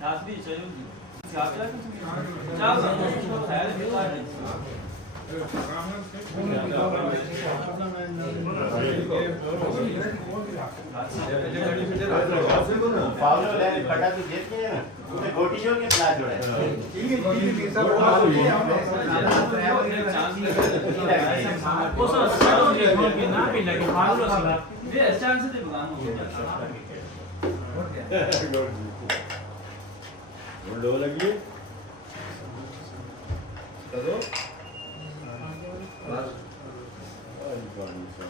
छाछ भी चाहिए होगी छाछ है कुछ छाछ है फटा तो जेब में है ना उसमें गोटी जोड़ के प्लाट जोड़ा है ठीक है सब वो सर स्टार्ट हो गया कि ना भी लगे फालतू सा ये चांस से भगवान हो गया लो लगी करो बस आई पानी से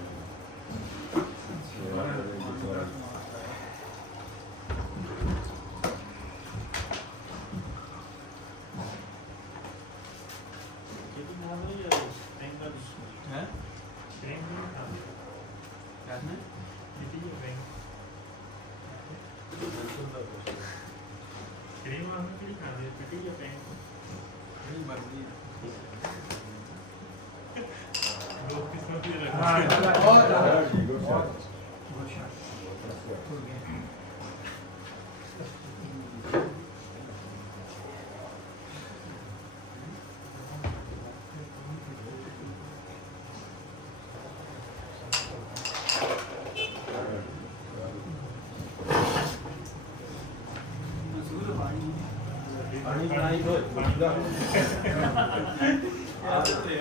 पानी बनाई दो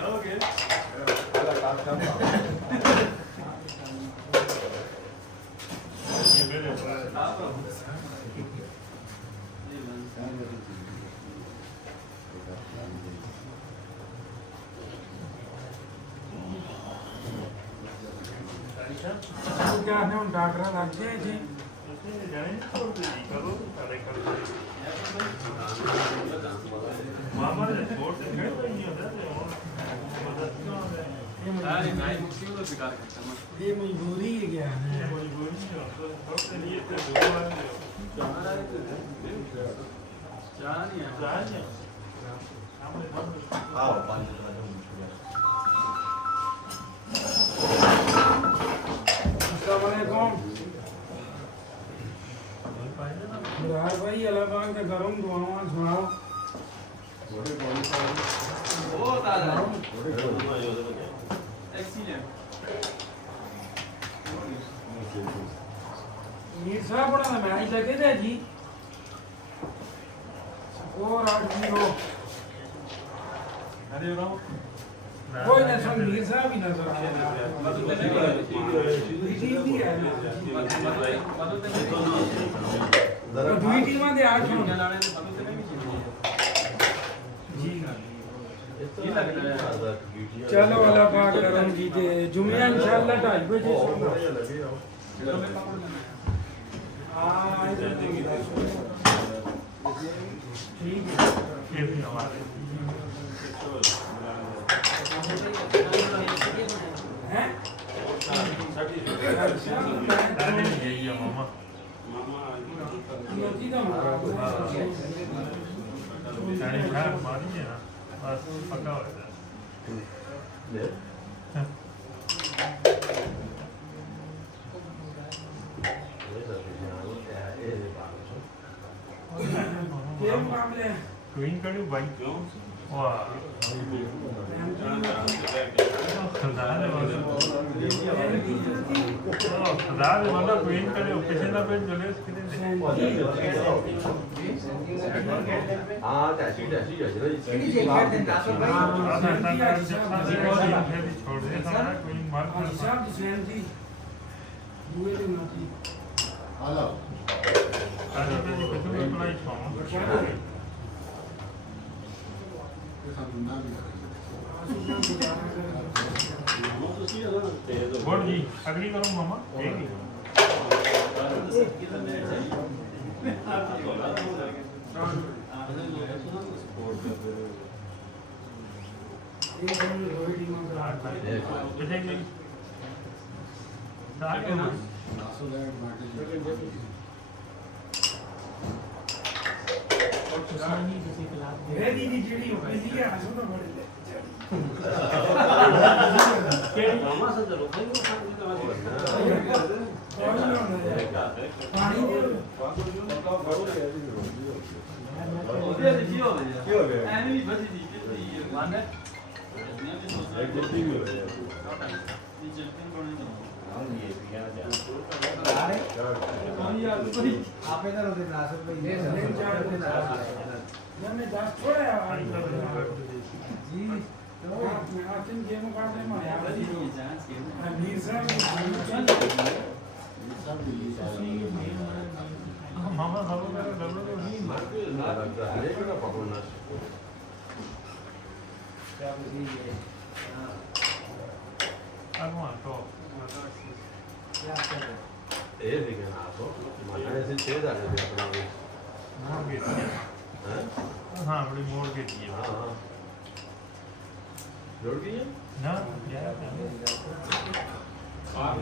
ओके क्या है उन डॉक्टर लग गए जी मामा ने छोड़ से खड़े तो नहीं होता सारे नाई मुक्ति को बेकार करता है ये मजबूरी है क्या है ये मजबूरी नहीं होता सबसे लिए तो बुआ जाना है जाना नहीं है जाने सामने बंद आओ पानी अस्सलाम वालेकुम मुराद भाई अल्लाह पाक के गरम दुआवां सुनाओ वो ताजा एक्सीलेंट मीर साहब बड़ा मैच लगे थे जी और 8-0 अरे राम कोई ना सब मीर साहब ही ना सब दुई टीमां दे 8 होण चलो अल्लाह पाक करम जी ते जुम्मे इंशाअल्लाह 2:30 बजे ठीक है ये भी हमारे हैं दाने नहीं है ये मामा मोती का मारा दाने खा मारी है ना बस पक्का हो जाता क्या मामले क्वीन कड़ी भाई वाह दाने वाला क्वीन कड़ी ऑपरेशन ना पे चले इसके लिए हाँ ऐसी छोड़ दे हमारा क्वीन मार साहब हुसैन जी हुए थे नाती हेलो आज पे कुछ भी अप्लाई छाऊं बोल जी अगली करूं मामा एक ही दीदी जीड़ी हो गई है आसो तो बड़े पानी दे ਉਹਦੇ ਤੇ ਕੀ ਹੋ ਗਿਆ ਕੀ ਹੋ ਗਿਆ? ਐਵੇਂ ਵੀ ਬਸੀ ਦੀ ਕਿੱਤੀ ਵੰਡ एक दिन भी हो गया ਦੀ ਚੈਂਪੀਅਨ ਬਣਨੇ ਤੋਂ हम ये पिया जा ਕੋਈ ਯਾਰ ਕੋਈ आपे ना रोते नासर पे ये मैंने 10 थोड़ा यार जी तो मैं आतिन गेम काटने में आया ਬੜੀ ਨਹੀਂ ਚਾਂਸ ਕਿ मीर साहब मामा खाओ मेरा डबल नहीं लेकिन पकड़ना क्या बुद्धि है हां आगवा तो क्या कर रहे ए देखना आप मनाने से छेद आ गए अपना मोड़ के दिए हैं हाँ बड़ी मोड़ के दिए हां हां जोड़ दिए ना यार आप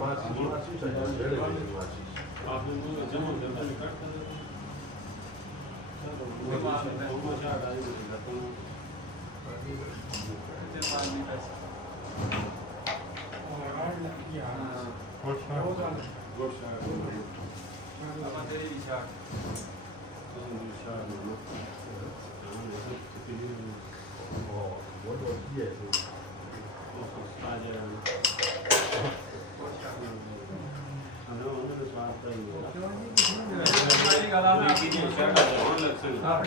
बात माची चाहिए जेड़ माची वो तो ये ਮੇਰੀ ਗੱਲ ਆ ਮੈਂ ਆਪਣੀ ਮਰਜ਼ੀ ਨਾਲ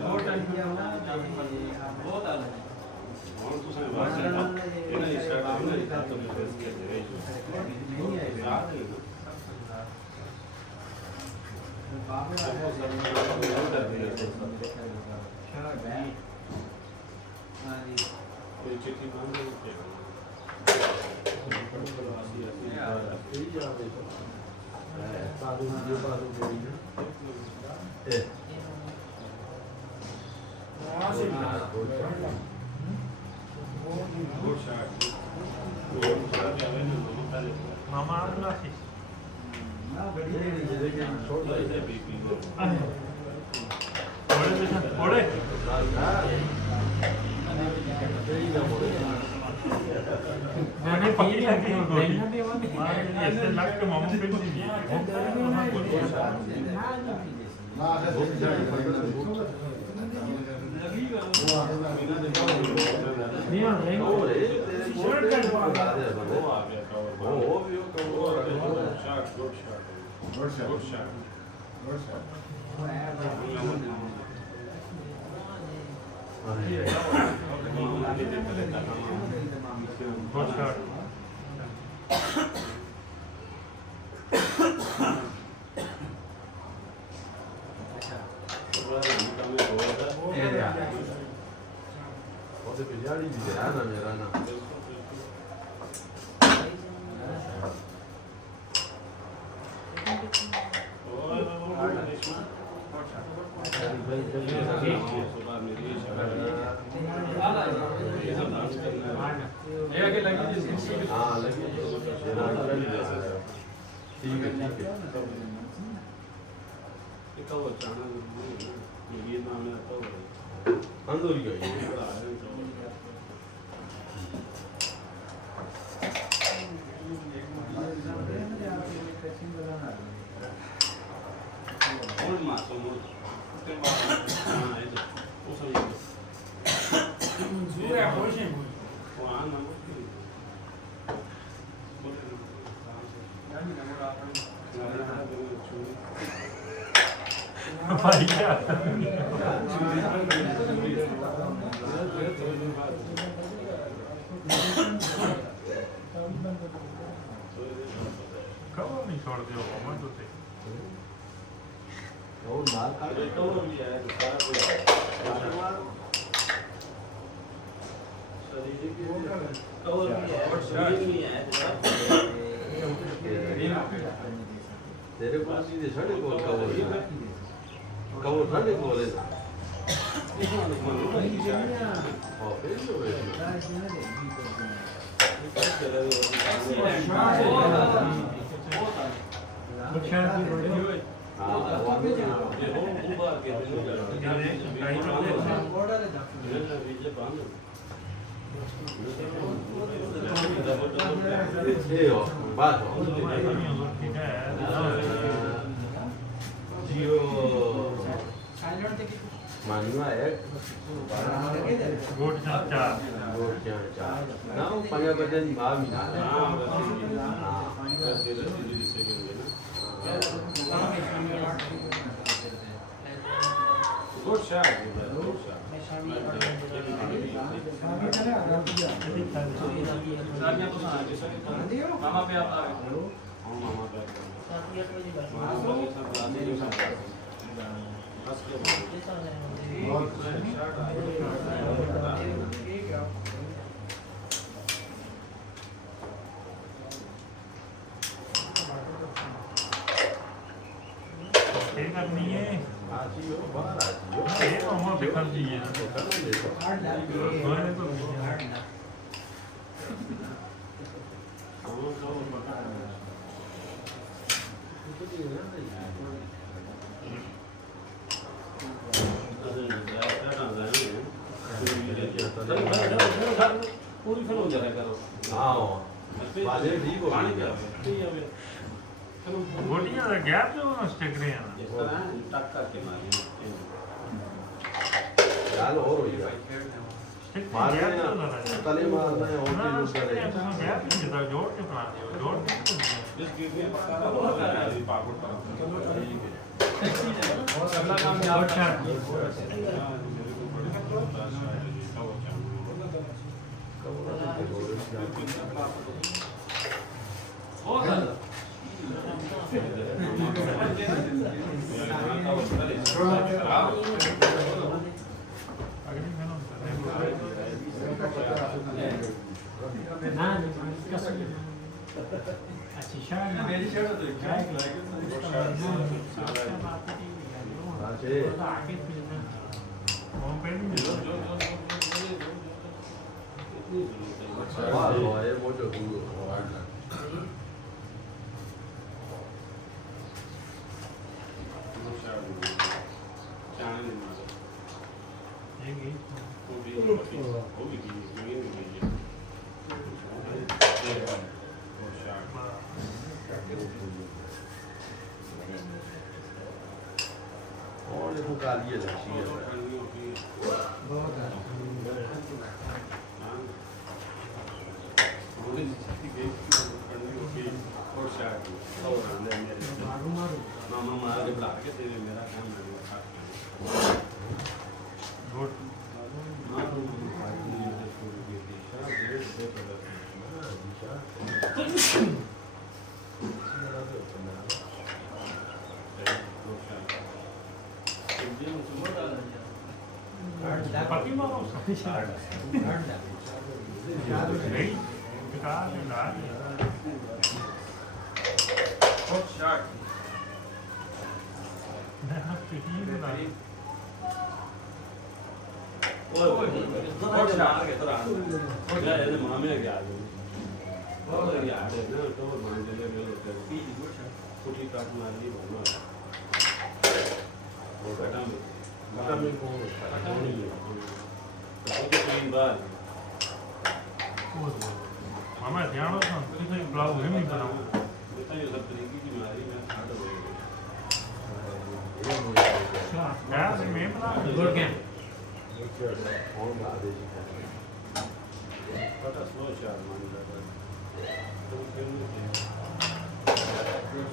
ਬਹੁਤ ਟਾਈਮ किया हुआ ਬਹੁਤ ਆ नहीं है बाबू मामा आपला थी ना बड़ी ओड़े बेटा ओड़े मैंने पकड़ी लगी हो गोली ऐसे लग के मामा पे नहीं बहुत shot Poate pe ea liberana mi-era na. ਇਹ ਅੱਗੇ ਲੱਗੀ ਜੀ हाँ लगी तेरा ठीक है अंदर ही गई Zura hoje भाई क्या कब नहीं छोड़ दियो मामा तो ते और मार खा के तो भी है तेरे को सीधे छड़े को कवर छड़े को ले और फिर जो है अच्छा Io, vado. मानिवा एक गोट चाचा गोट चाचा ना 5 बजे दी मां भी ना हाँ धीरे धीरे से करेंगे ना गुड शॉट गुड शॉट मामा पे आता है हाँ मामा पे ये करनी है आजी हो बाहर आजी हो ये मामा बेकार जी है करना देखो मैंने तो पूरी फिल हो जाएगा करो हाँ वाले ठीक हो पानी गया क्या गोटियां का गैप जो ना स्टिक रहे हैं इस तरह टक करके मारिए यार और हो गया स्टिक मार गैप रहे जो ना हैं तले मारना है और ना भी स्टिक करे गैप नहीं देता जोड़ के बना जोड़ के जिस गिर में पक्का लगा पागल पर अगला काम क्या और क्या अगली मैंने अच्छे वाह ये वो जो हुआ और देखो काली है अच्छी है मामा मार के बुला के तेरे मेरा काम नहीं पति मारो नहीं बेकार है ना Good shot. Good shot. Ya ini mami lagi ada. Oh lagi ada. Na to mami lagi ada. Putih kat mari mana. Oh kata mi. मका में को Kata mi. Itu clean ball. मामा ध्यान रखना किसी ब्लाउज है नहीं बनाओ बताइए सब तरीके की बीमारी में हार्ट हो गई क्या मैं बना गुड गेम और आदेश है पता स्लो शॉट मान जाता तो फिर गुड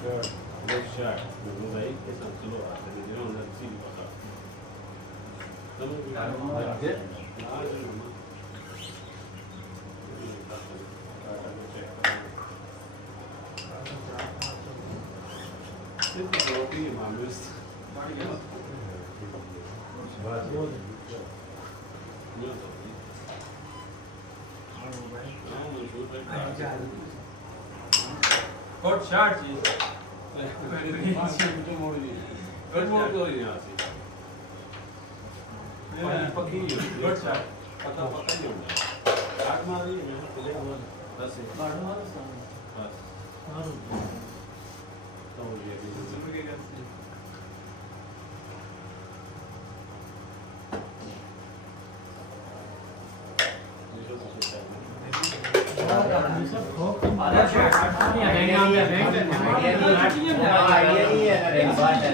शॉट मैं भाई कैसा स्लो आता है जो अंदर सीधी पता तब ये आज Itu roti manis. Mari kita. बात Good shot जी. Good मोड़ दो यहाँ से. पक्की good shot. पता पता नहीं होगा. आग मारी मैं चले हुआ बस. बस. तो ये भी आइडिया नहीं है ना बात है